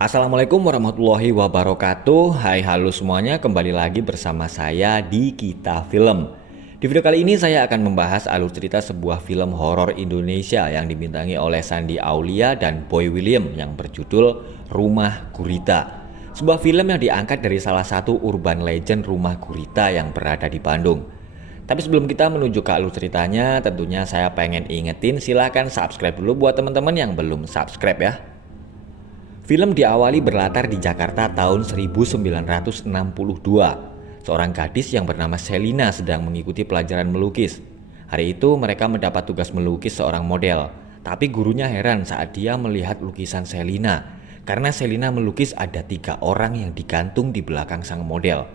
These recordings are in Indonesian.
Assalamualaikum warahmatullahi wabarakatuh. Hai halo semuanya, kembali lagi bersama saya di Kita Film. Di video kali ini saya akan membahas alur cerita sebuah film horor Indonesia yang dibintangi oleh Shandy Aulia dan Boy William yang berjudul Rumah Gurita. Sebuah film yang diangkat dari salah satu urban legend Rumah Gurita yang berada di Bandung. Tapi sebelum kita menuju ke alur ceritanya, tentunya saya pengen ingetin silahkan subscribe dulu buat teman-teman yang belum subscribe ya. Film diawali berlatar di Jakarta tahun 1962. Seorang gadis yang bernama Selina sedang mengikuti pelajaran melukis. Hari itu mereka mendapat tugas melukis seorang model. Tapi gurunya heran saat dia melihat lukisan Selina. Karena Selina melukis ada 3 orang yang digantung di belakang sang model.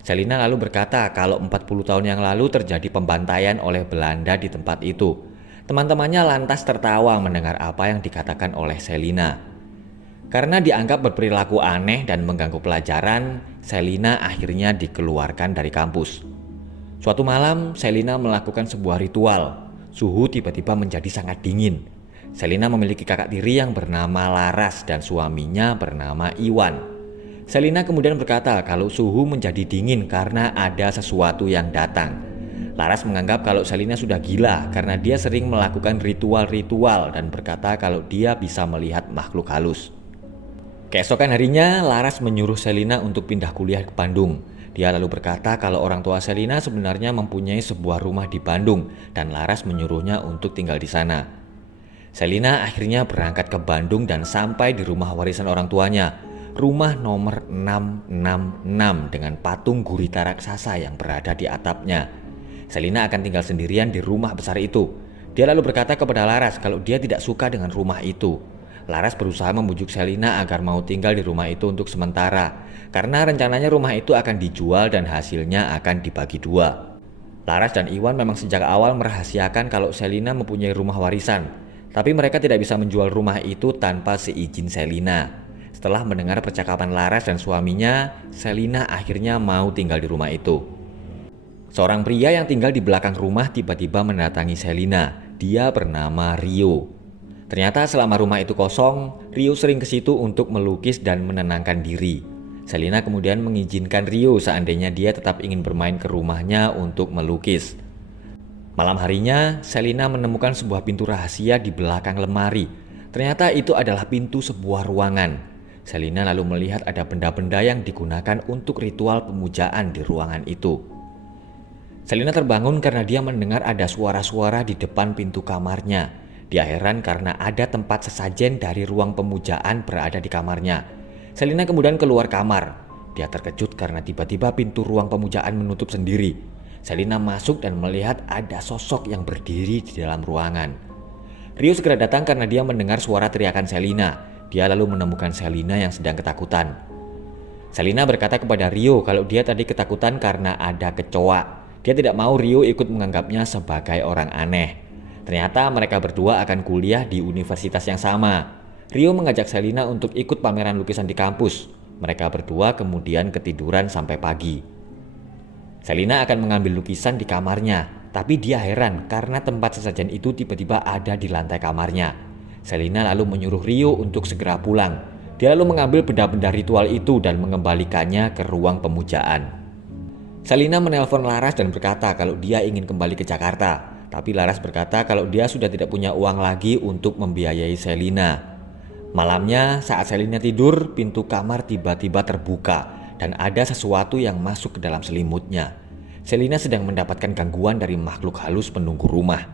Selina lalu berkata kalau 40 tahun yang lalu terjadi pembantaian oleh Belanda di tempat itu. Teman-temannya lantas tertawa mendengar apa yang dikatakan oleh Selina. Karena dianggap berperilaku aneh dan mengganggu pelajaran, Selina akhirnya dikeluarkan dari kampus. Suatu malam, Selina melakukan sebuah ritual. Suhu tiba-tiba menjadi sangat dingin. Selina memiliki kakak tiri yang bernama Laras dan suaminya bernama Iwan. Selina kemudian berkata kalau suhu menjadi dingin karena ada sesuatu yang datang. Laras menganggap kalau Selina sudah gila karena dia sering melakukan ritual-ritual dan berkata kalau dia bisa melihat makhluk halus. Keesokan harinya, Laras menyuruh Selina untuk pindah kuliah ke Bandung. Dia lalu berkata kalau orang tua Selina sebenarnya mempunyai sebuah rumah di Bandung dan Laras menyuruhnya untuk tinggal di sana. Selina akhirnya berangkat ke Bandung dan sampai di rumah warisan orang tuanya, rumah nomor 666 dengan patung gurita raksasa yang berada di atapnya. Selina akan tinggal sendirian di rumah besar itu. Dia lalu berkata kepada Laras kalau dia tidak suka dengan rumah itu. Laras berusaha membujuk Selina agar mau tinggal di rumah itu untuk sementara, karena rencananya rumah itu akan dijual dan hasilnya akan dibagi 2. Laras dan Iwan memang sejak awal merahasiakan kalau Selina mempunyai rumah warisan, tapi mereka tidak bisa menjual rumah itu tanpa seizin Selina. Setelah mendengar percakapan Laras dan suaminya, Selina akhirnya mau tinggal di rumah itu. Seorang pria yang tinggal di belakang rumah tiba-tiba mendatangi Selina. Dia bernama Rio. Ternyata selama rumah itu kosong, Rio sering ke situ untuk melukis dan menenangkan diri. Selina kemudian mengizinkan Rio seandainya dia tetap ingin bermain ke rumahnya untuk melukis. Malam harinya, Selina menemukan sebuah pintu rahasia di belakang lemari. Ternyata itu adalah pintu sebuah ruangan. Selina lalu melihat ada benda-benda yang digunakan untuk ritual pemujaan di ruangan itu. Selina terbangun karena dia mendengar ada suara-suara di depan pintu kamarnya. Dia heran karena ada tempat sesajen dari ruang pemujaan berada di kamarnya. Selina kemudian keluar kamar. Dia terkejut karena tiba-tiba pintu ruang pemujaan menutup sendiri. Selina masuk dan melihat ada sosok yang berdiri di dalam ruangan. Rio segera datang karena dia mendengar suara teriakan Selina. Dia lalu menemukan Selina yang sedang ketakutan. Selina berkata kepada Rio kalau dia tadi ketakutan karena ada kecoa. Dia tidak mau Rio ikut menganggapnya sebagai orang aneh. Ternyata mereka berdua akan kuliah di universitas yang sama. Rio mengajak Selina untuk ikut pameran lukisan di kampus. Mereka berdua kemudian ketiduran sampai pagi. Selina akan mengambil lukisan di kamarnya, tapi dia heran karena tempat sesajen itu tiba-tiba ada di lantai kamarnya. Selina lalu menyuruh Rio untuk segera pulang. Dia lalu mengambil benda-benda ritual itu dan mengembalikannya ke ruang pemujaan. Selina menelpon Laras dan berkata kalau dia ingin kembali ke Jakarta. Tapi Laras berkata kalau dia sudah tidak punya uang lagi untuk membiayai Selina. Malamnya saat Selina tidur, pintu kamar tiba-tiba terbuka dan ada sesuatu yang masuk ke dalam selimutnya. Selina sedang mendapatkan gangguan dari makhluk halus penunggu rumah.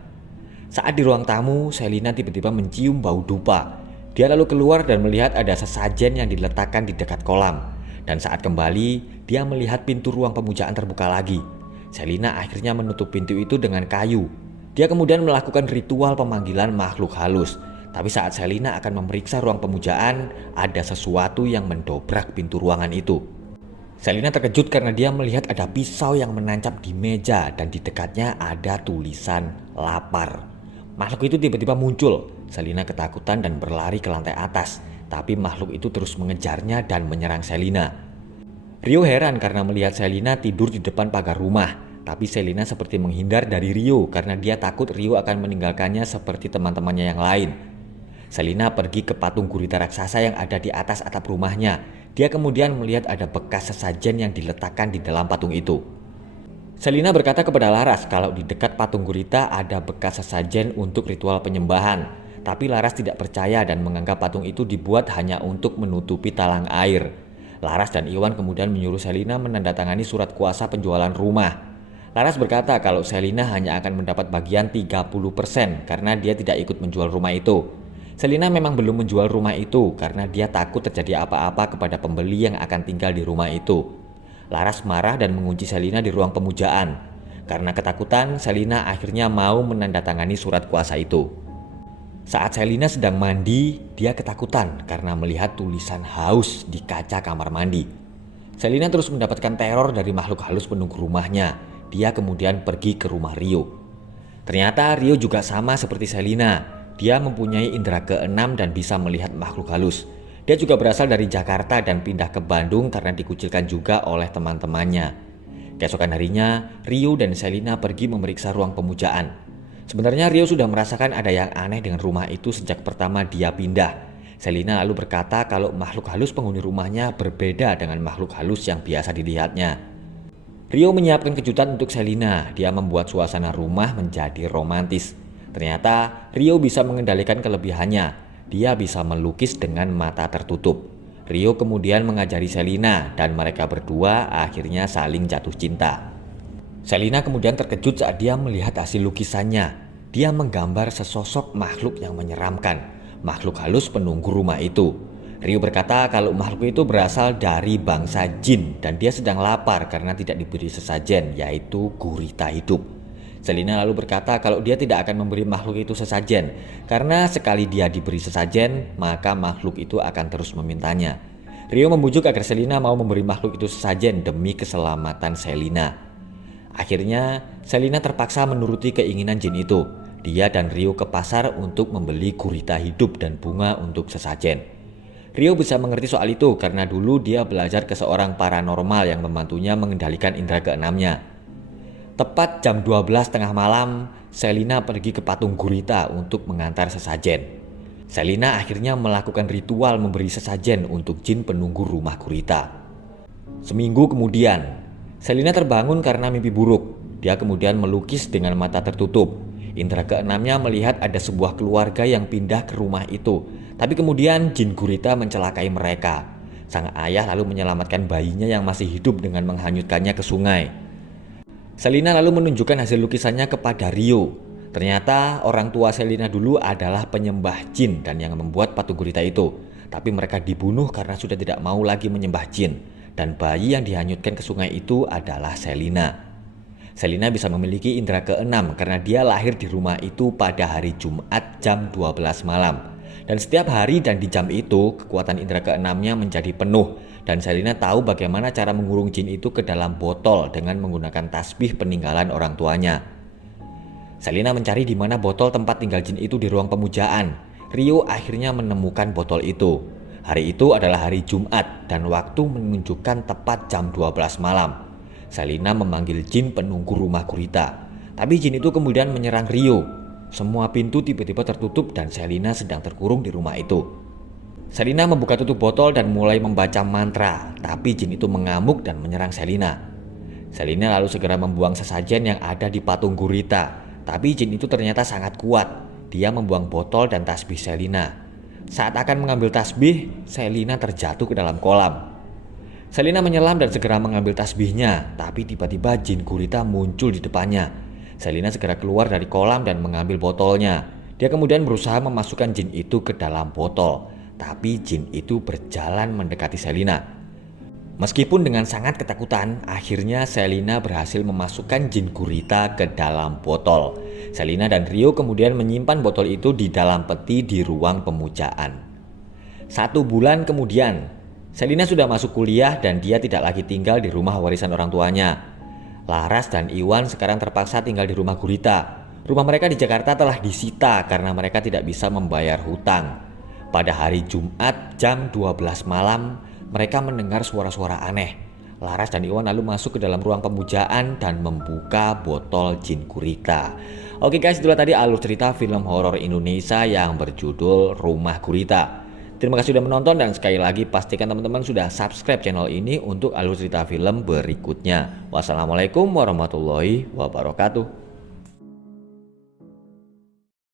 Saat di ruang tamu, Selina tiba-tiba mencium bau dupa. Dia lalu keluar dan melihat ada sesajen yang diletakkan di dekat kolam. Dan saat kembali, dia melihat pintu ruang pemujaan terbuka lagi. Selina akhirnya menutup pintu itu dengan kayu. Dia kemudian melakukan ritual pemanggilan makhluk halus. Tapi saat Selina akan memeriksa ruang pemujaan, ada sesuatu yang mendobrak pintu ruangan itu. Selina terkejut karena dia melihat ada pisau yang menancap di meja dan di dekatnya ada tulisan lapar. Makhluk itu tiba-tiba muncul. Selina ketakutan dan berlari ke lantai atas. Tapi makhluk itu terus mengejarnya dan menyerang Selina. Rio heran karena melihat Selina tidur di depan pagar rumah. Tapi Selina seperti menghindar dari Rio karena dia takut Rio akan meninggalkannya seperti teman-temannya yang lain. Selina pergi ke patung gurita raksasa yang ada di atas atap rumahnya. Dia kemudian melihat ada bekas sesajen yang diletakkan di dalam patung itu. Selina berkata kepada Laras kalau di dekat patung gurita ada bekas sesajen untuk ritual penyembahan. Tapi Laras tidak percaya dan menganggap patung itu dibuat hanya untuk menutupi talang air. Laras dan Iwan kemudian menyuruh Selina menandatangani surat kuasa penjualan rumah. Laras berkata kalau Selina hanya akan mendapat bagian 30% karena dia tidak ikut menjual rumah itu. Selina memang belum menjual rumah itu karena dia takut terjadi apa-apa kepada pembeli yang akan tinggal di rumah itu. Laras marah dan mengunci Selina di ruang pemujaan. Karena ketakutan, Selina akhirnya mau menandatangani surat kuasa itu. Saat Selina sedang mandi, dia ketakutan karena melihat tulisan haus di kaca kamar mandi. Selina terus mendapatkan teror dari makhluk halus penunggu rumahnya. Dia kemudian pergi ke rumah Rio. Ternyata Rio juga sama seperti Selina. Dia mempunyai indera keenam dan bisa melihat makhluk halus. Dia juga berasal dari Jakarta dan pindah ke Bandung karena dikucilkan juga oleh teman-temannya. Keesokan harinya, Rio dan Selina pergi memeriksa ruang pemujaan. Sebenarnya Rio sudah merasakan ada yang aneh dengan rumah itu sejak pertama dia pindah. Selina lalu berkata kalau makhluk halus penghuni rumahnya berbeda dengan makhluk halus yang biasa dilihatnya. Rio menyiapkan kejutan untuk Selina. Dia membuat suasana rumah menjadi romantis. Ternyata Rio bisa mengendalikan kelebihannya. Dia bisa melukis dengan mata tertutup. Rio kemudian mengajari Selina dan mereka berdua akhirnya saling jatuh cinta. Selina kemudian terkejut saat dia melihat hasil lukisannya. Dia menggambar sesosok makhluk yang menyeramkan, makhluk halus penunggu rumah itu. Rio berkata kalau makhluk itu berasal dari bangsa jin dan dia sedang lapar karena tidak diberi sesajen, yaitu gurita hidup. Selina lalu berkata kalau dia tidak akan memberi makhluk itu sesajen karena sekali dia diberi sesajen maka makhluk itu akan terus memintanya. Rio membujuk agar Selina mau memberi makhluk itu sesajen demi keselamatan Selina. Akhirnya Selina terpaksa menuruti keinginan jin itu. Dia dan Rio ke pasar untuk membeli gurita hidup dan bunga untuk sesajen. Rio bisa mengerti soal itu karena dulu dia belajar ke seorang paranormal yang membantunya mengendalikan indera keenamnya. Tepat jam 12 tengah malam, Selina pergi ke patung gurita untuk mengantar sesajen. Selina akhirnya melakukan ritual memberi sesajen untuk jin penunggu rumah gurita. Seminggu kemudian, Selina terbangun karena mimpi buruk. Dia kemudian melukis dengan mata tertutup. Indera keenamnya melihat ada sebuah keluarga yang pindah ke rumah itu. Tapi kemudian jin gurita mencelakai mereka. Sang ayah lalu menyelamatkan bayinya yang masih hidup dengan menghanyutkannya ke sungai. Selina lalu menunjukkan hasil lukisannya kepada Rio. Ternyata orang tua Selina dulu adalah penyembah jin dan yang membuat patung gurita itu. Tapi mereka dibunuh karena sudah tidak mau lagi menyembah jin. Dan bayi yang dihanyutkan ke sungai itu adalah Selina. Selina bisa memiliki indera keenam karena dia lahir di rumah itu pada hari Jumat jam 12 malam. Dan setiap hari dan di jam itu kekuatan indera keenamnya menjadi penuh. Dan Selina tahu bagaimana cara mengurung jin itu ke dalam botol dengan menggunakan tasbih peninggalan orang tuanya. Selina mencari di mana botol tempat tinggal jin itu di ruang pemujaan. Rio akhirnya menemukan botol itu. Hari itu adalah hari Jumat dan waktu menunjukkan tepat jam 12 malam. Selina memanggil jin penunggu rumah gurita. Tapi jin itu kemudian menyerang Rio. Semua pintu tiba-tiba tertutup dan Selina sedang terkurung di rumah itu. Selina membuka tutup botol dan mulai membaca mantra, tapi jin itu mengamuk dan menyerang Selina. Selina lalu segera membuang sesajen yang ada di patung gurita, tapi jin itu ternyata sangat kuat. Dia membuang botol dan tasbih Selina. Saat akan mengambil tasbih, Selina terjatuh ke dalam kolam. Selina menyelam dan segera mengambil tasbihnya, tapi tiba-tiba jin gurita muncul di depannya. Selina segera keluar dari kolam dan mengambil botolnya. Dia kemudian berusaha memasukkan jin itu ke dalam botol. Tapi jin itu berjalan mendekati Selina. Meskipun dengan sangat ketakutan, akhirnya Selina berhasil memasukkan jin gurita ke dalam botol. Selina dan Rio kemudian menyimpan botol itu di dalam peti di ruang pemujaan. 1 bulan kemudian, Selina sudah masuk kuliah dan dia tidak lagi tinggal di rumah warisan orang tuanya. Laras dan Iwan sekarang terpaksa tinggal di rumah gurita. Rumah mereka di Jakarta telah disita karena mereka tidak bisa membayar hutang. Pada hari Jumat jam 12 malam, mereka mendengar suara-suara aneh. Laras dan Iwan lalu masuk ke dalam ruang pemujaan dan membuka botol jin gurita. Oke guys, itulah tadi alur cerita film horor Indonesia yang berjudul Rumah Gurita. Terima kasih sudah menonton dan sekali lagi pastikan teman-teman sudah subscribe channel ini untuk alur cerita film berikutnya. Wassalamualaikum warahmatullahi wabarakatuh.